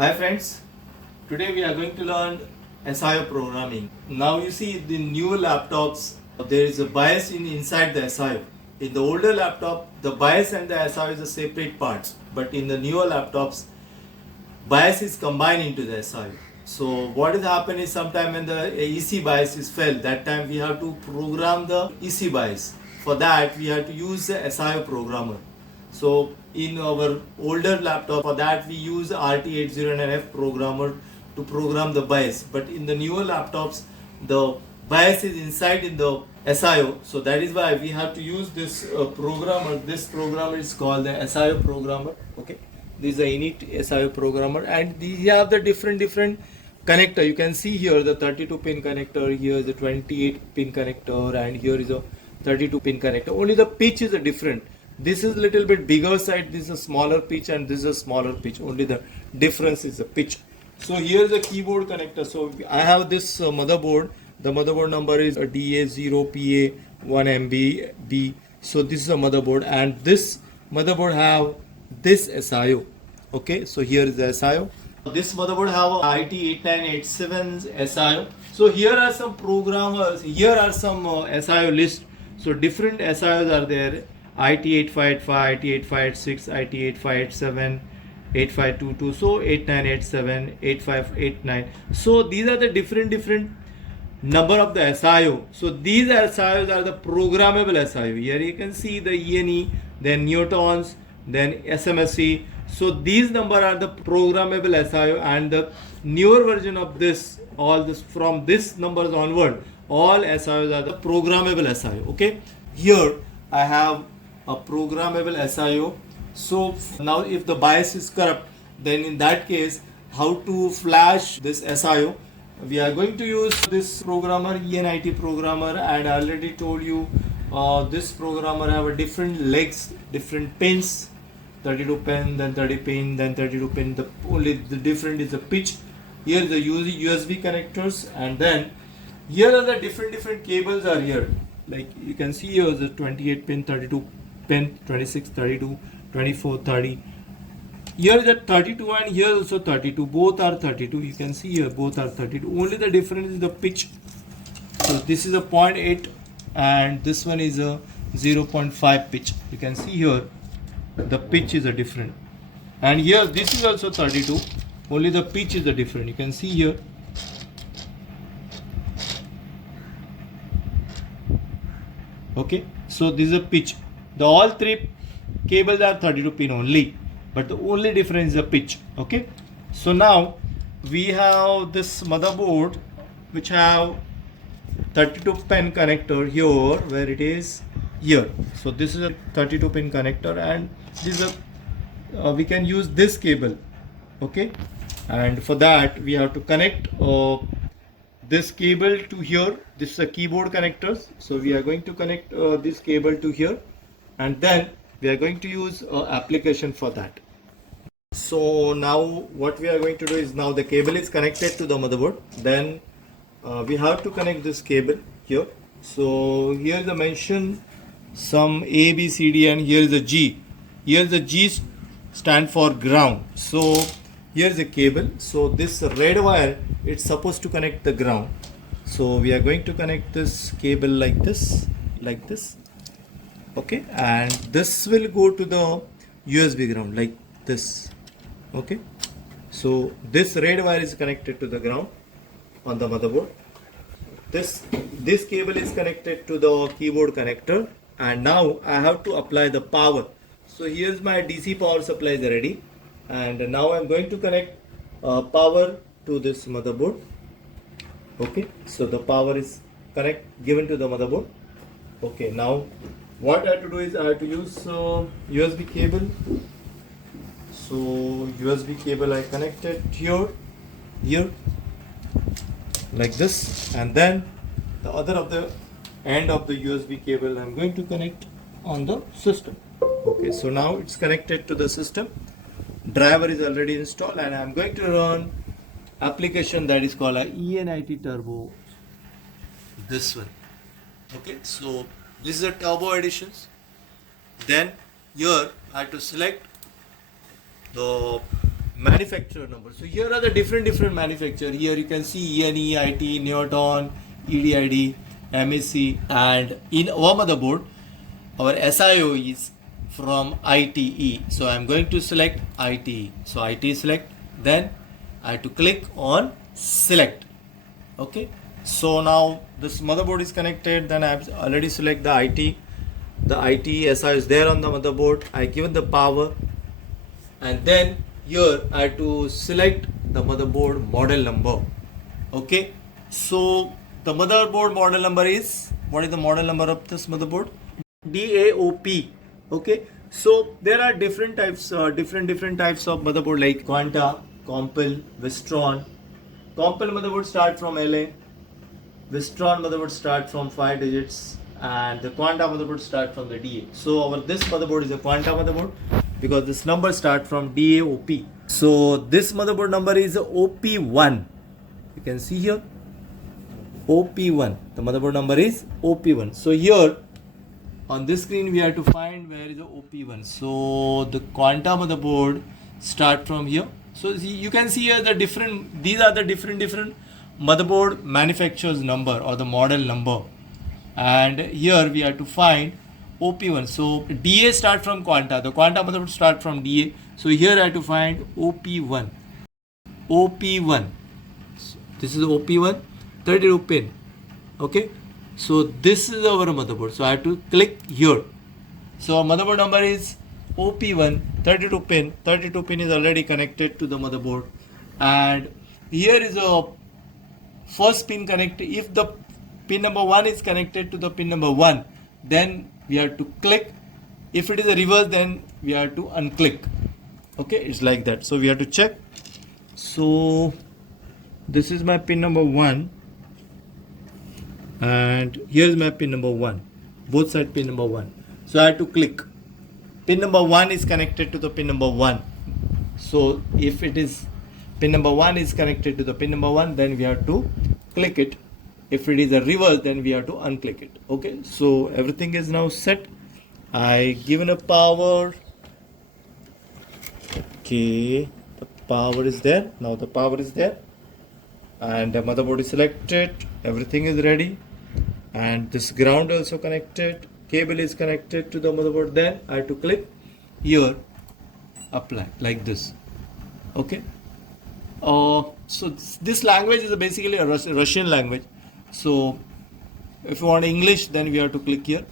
Hi friends, today we are going to learn SIO programming. Now you see the newer laptops, there is a BIOS inside the SIO. In the older laptop, the BIOS and the SIO is a separate parts, but in the newer laptops, BIOS is combined into the SIO. So what has happened is sometime when the EC BIOS is failed, that time we have to program the EC BIOS. For that we have to use the SIO programmer. So in our older laptop, for that we use RT809F programmer to program the BIOS. But in the newer laptops, the BIOS is inside in the SIO. So that is why we have to use this programmer. This programmer is called the SIO programmer. Okay, this is a init SIO programmer, and these have the different connector. You can see here the 32 pin connector, here is the 28 pin connector, and here is a 32 pin connector. Only the pitch is a different. This is little bit bigger side, this is a smaller pitch, and this is a smaller pitch. Only the difference is the pitch. So here is a keyboard connector. So I have this motherboard. The motherboard number is DA0PA1MB. So this is a motherboard, and this motherboard have this SIO. Okay, so here is the SIO. This motherboard have a IT8987's SIO. So here are some programmers. Here are some SIO list. So different SIOs are there. IT8585, IT8586, IT8587, 8522, so 8987, 8589. So these are the different number of the SIO. So these SIOs are the programmable SIO. Here you can see the ENE, then newtons, then SMSE. So these number are the programmable SIO, and the newer version of this, all this from this numbers onward, all SIOs are the programmable SIO. Okay, here I have a programmable SIO. So now if the BIOS is corrupt, then in that case, how to flash this SIO? We are going to use this programmer, ENIT programmer, and I already told you this programmer have a different legs, different pins, 32 pin, then 30 pin, then 32 pin. Only the different is the pitch. Here the USB connectors, and then here are the different cables are here. Like you can see here the 28 pin, 32 pin, 26, 32, 24, 30. Here is a 32 and here also 32. Both are 32. You can see here both are 32. Only the difference is the pitch. So this is a 0.8 and this one is a 0.5 pitch. You can see here the pitch is a different. And here this is also 32. Only the pitch is a different. You can see here. Okay. So this is a pitch. The all three cables are 32 pin only, but the only difference is the pitch. Okay, so now we have this motherboard which have 32 pin connector here, where it is here. So this is a 32 pin connector, and this is a we can use this cable. Okay, and for that we have to connect this cable to here. This is a keyboard connectors, so we are going to connect this cable to here, and then we are going to use application for that. So now what we are going to do is, now the cable is connected to the motherboard, then we have to connect this cable here. So here is the mention some A, B, C, D, and here is the G. Here is the G stand for ground. So here is a cable. So this red wire, it's supposed to connect the ground. So we are going to connect this cable like this. Okay, and this will go to the USB ground like this. Okay, so this red wire is connected to the ground on the motherboard. This cable is connected to the keyboard connector, and now I have to apply the power. So here's my DC power supply is ready, and now I'm going to connect power to this motherboard. Okay, so the power is given to the motherboard. Okay, now what I have to do is I have to use USB cable. So USB cable I connected here like this, and then the other of the end of the USB cable I'm going to connect on the system. Okay, so now it's connected to the system. Driver is already installed, and I'm going to run application that is called a ENIT Turbo. This one. Okay, so this is a turbo editions. Then here I have to select the manufacturer number. So here are the different manufacturer. Here you can see ENE, IT, Neoton, EDID, MAC, and in our motherboard, our SIO is from ITE. So I'm going to select ITE. So ITE select, then I have to click on select. Okay. So now this motherboard is connected. Then I've already select the IT. The ITE SIO is there on the motherboard. I given the power, and then here I have to select the motherboard model number. Okay. So the motherboard model number is, what is the model number of this motherboard? DAOP. Okay. So there are different types, different types of motherboard like Quanta, Compal, Wistron. Compal motherboard start from LA. Wistron motherboard start from 5 digits, and the Quanta motherboard start from the DA. So this motherboard is a Quanta motherboard because this number start from DAOP. So this motherboard number is OP1. You can see here OP1. The motherboard number is OP1. So here on this screen we have to find where is the OP1. So the Quanta motherboard start from here. So you can see here the different, these are the different motherboard manufacturer's number or the model number, and here we have to find OP1. So DA start from Quanta, the Quanta motherboard start from DA. So here I have to find OP1. OP1. So this is OP1, 32 pin. Okay. So this is our motherboard. So I have to click here. So motherboard number is OP1, 32 pin. 32 pin is already connected to the motherboard, and here is a first pin connected. If the pin number 1 is connected to the pin number 1, then we have to click. If it is a reverse, then we have to unclick. Okay, it's like that. So we have to check. So this is my pin number 1, and here's my pin number 1, both side pin number 1. So I have to click. Pin number 1 is connected to the pin number 1. So if it is pin number 1 is connected to the pin number 1, then we have to click it. If it is a reverse, then we have to unclick it. Okay, so everything is now set. I given a power. Okay, the power is there. Now the power is there, and the motherboard is selected. Everything is ready, and this ground also connected. Cable is connected to the motherboard. Then I have to click here, apply, like this. Okay. So this language is basically a Russian language. So if you want English, then we have to click here.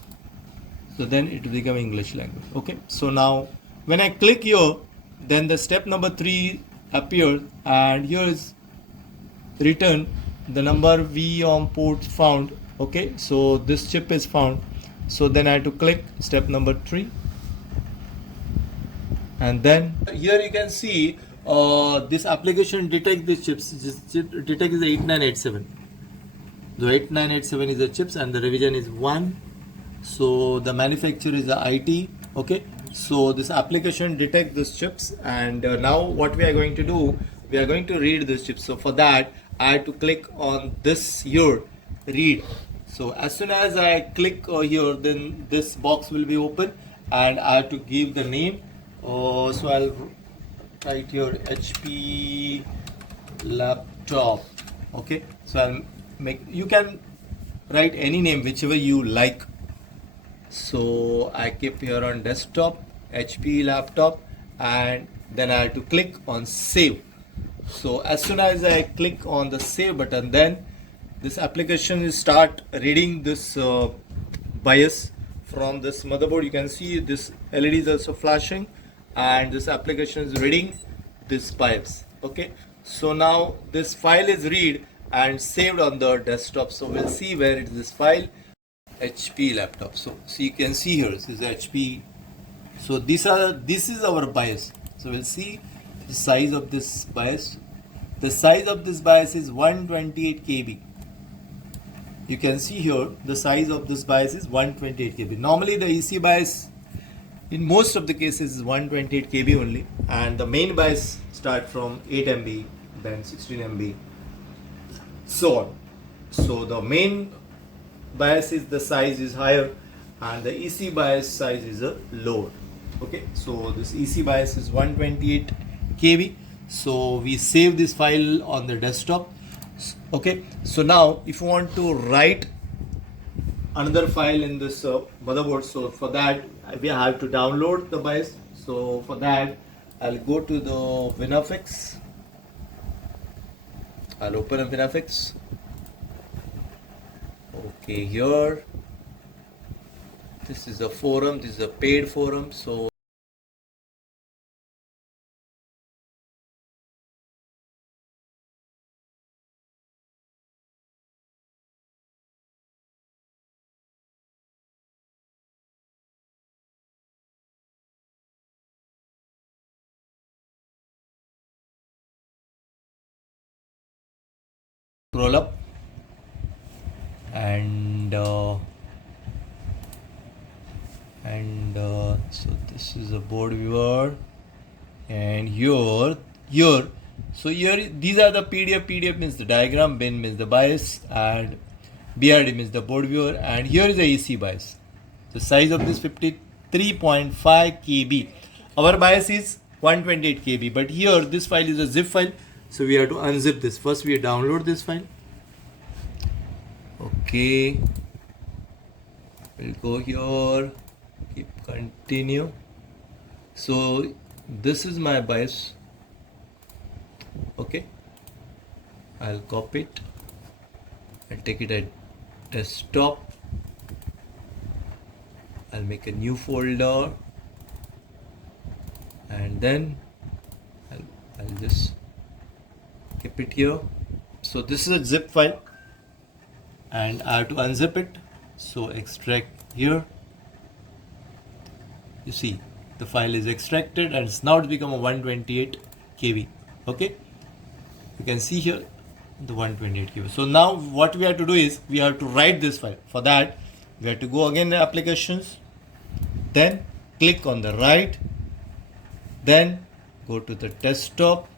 So then it will become English language. Okay. So now when I click here, then the step number 3 appears, and here is written the number V on port found. Okay. So this chip is found. So then I have to click step number 3, and then here you can see this application detect the chips. This chip detect is 8987. The 8987 is the chips, and the revision is 1. So the manufacturer is the IT. Okay. So this application detect these chips, and now what we are going to do, we are going to read this chips. So for that I have to click on this here, read. So as soon as I click here, then this box will be open, and I have to give the name. So I'll write here HP laptop. Okay. So I'll make, you can write any name whichever you like. So I keep here on desktop HP laptop, and then I have to click on save. So as soon as I click on the save button, then this application will start reading this BIOS from this motherboard. You can see this LED is also flashing, and this application is reading this BIOS. Okay. So now this file is read and saved on the desktop. So we'll see where is this file. HP laptop. So you can see here, this is HP. So this is our BIOS. So we'll see the size of this BIOS. The size of this BIOS is 128 KB. You can see here the size of this BIOS is 128 KB. Normally the EC BIOS in most of the cases is 128 KB only, and the main BIOS start from 8 MB, then 16 MB, so on. So the main BIOS is the size is higher, and the EC BIOS size is lower. Okay, so this EC BIOS is 128 KB. So we save this file on the desktop. Okay, so now if you want to write another file in this motherboard, so for that we have to download the BIOS. So for that I'll go to the WinFX. I'll open a WinFX. Okay, here this is a forum, this is a paid forum. So scroll up and so this is a board viewer, and here so here these are the PDF means the diagram, bin means the BIOS, and BRD means the board viewer, and here is the AC BIOS. The size of this 53.5 KB. Our BIOS is 128 KB, but here this file is a zip file, so we have to unzip this. First we download this file. Okay, we'll go here, keep continue. So this is my BIOS. Okay, I'll copy it and take it at desktop. I'll make a new folder, and then I'll just keep it here. So this is a zip file, and I have to unzip it. So extract here. You see the file is extracted and it's now become a 128 KB. Okay, you can see here the 128 KB. So now what we have to do is we have to write this file. For that we have to go again in applications, then click on the write, then go to the desktop,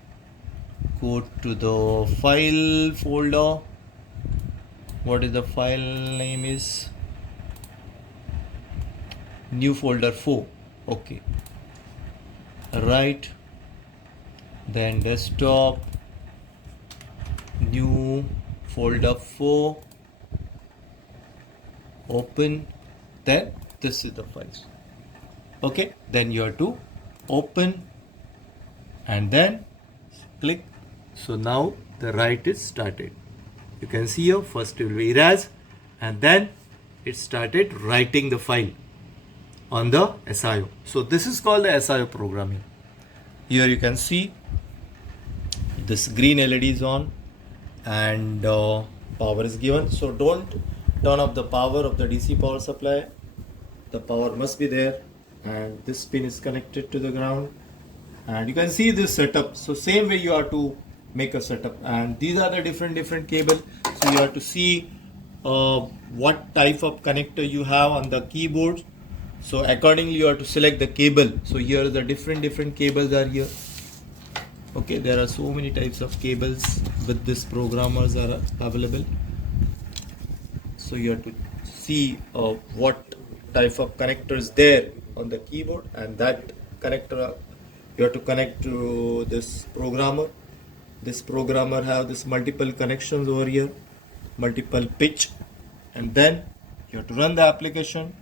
go to the file folder. What is the file name is? New folder 4. Okay, write, then desktop, new folder 4, open, then this is the files. Okay, then you have to open and then click. So now the write is started. You can see here first it will be erase, and then it started writing the file on the SIO. So this is called the SIO programming. Here you can see this green LED is on and power is given. So don't turn off the power of the DC power supply. The power must be there, and this pin is connected to the ground, and you can see this setup. So same way you have to make a setup, and these are the different cable. So you have to see what type of connector you have on the keyboard. So accordingly you have to select the cable. So here the different cables are here. Okay, there are so many types of cables with this programmers are available. So you have to see what type of connector is there on the keyboard, and that connector you have to connect to this programmer. This programmer have this multiple connections over here, multiple pitch, and then you have to run the application.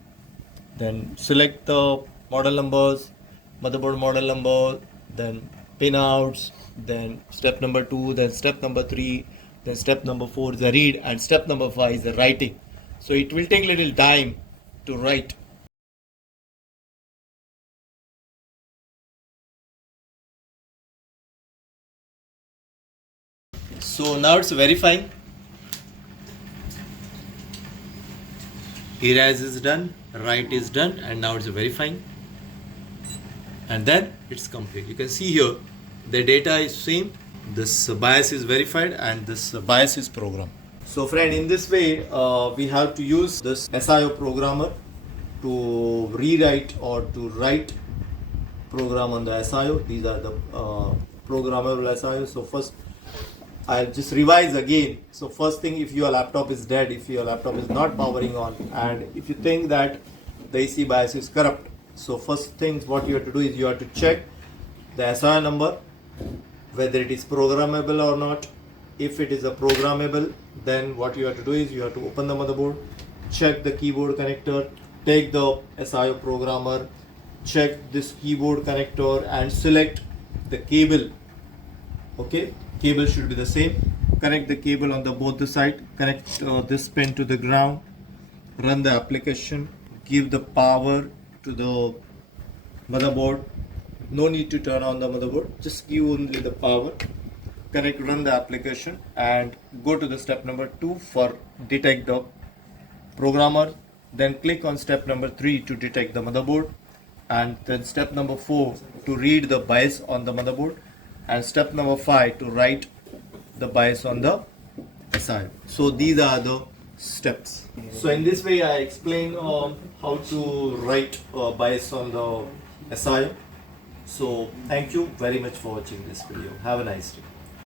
Then select the model numbers, motherboard model number, then pin outs, then step number 2, then step number 3, then step number 4 is the read, and step number 5 is the writing. So it will take little time to write. So now it's verifying. Erase is done, write is done, and now it's verifying, and then it's complete. You can see here the data is same, this BIOS is verified, and this BIOS is programmed. So friend, in this way we have to use this SIO programmer to rewrite or to write program on the SIO. These are the programmable SIO. So first I'll just revise again. So first thing, if your laptop is dead, if your laptop is not powering on, and if you think that the AC BIOS is corrupt, so first thing what you have to do is you have to check the SIO number, whether it is programmable or not. If it is a programmable, then what you have to do is you have to open the motherboard, check the keyboard connector, take the SIO programmer, check this keyboard connector and select the cable. Okay, cable should be the same. Connect the cable on the both the side, connect this pin to the ground, run the application, give the power to the motherboard. No need to turn on the motherboard, just give only the power. Connect, run the application and go to the step number 2 for detect the programmer. Then click on step number 3 to detect the motherboard, and then step number 4 to read the BIOS on the motherboard, and step number 5 to write the BIOS on the SIO. So these are the steps. So in this way I explain how to write BIOS on the SIO. So thank you very much for watching this video. Have a nice day.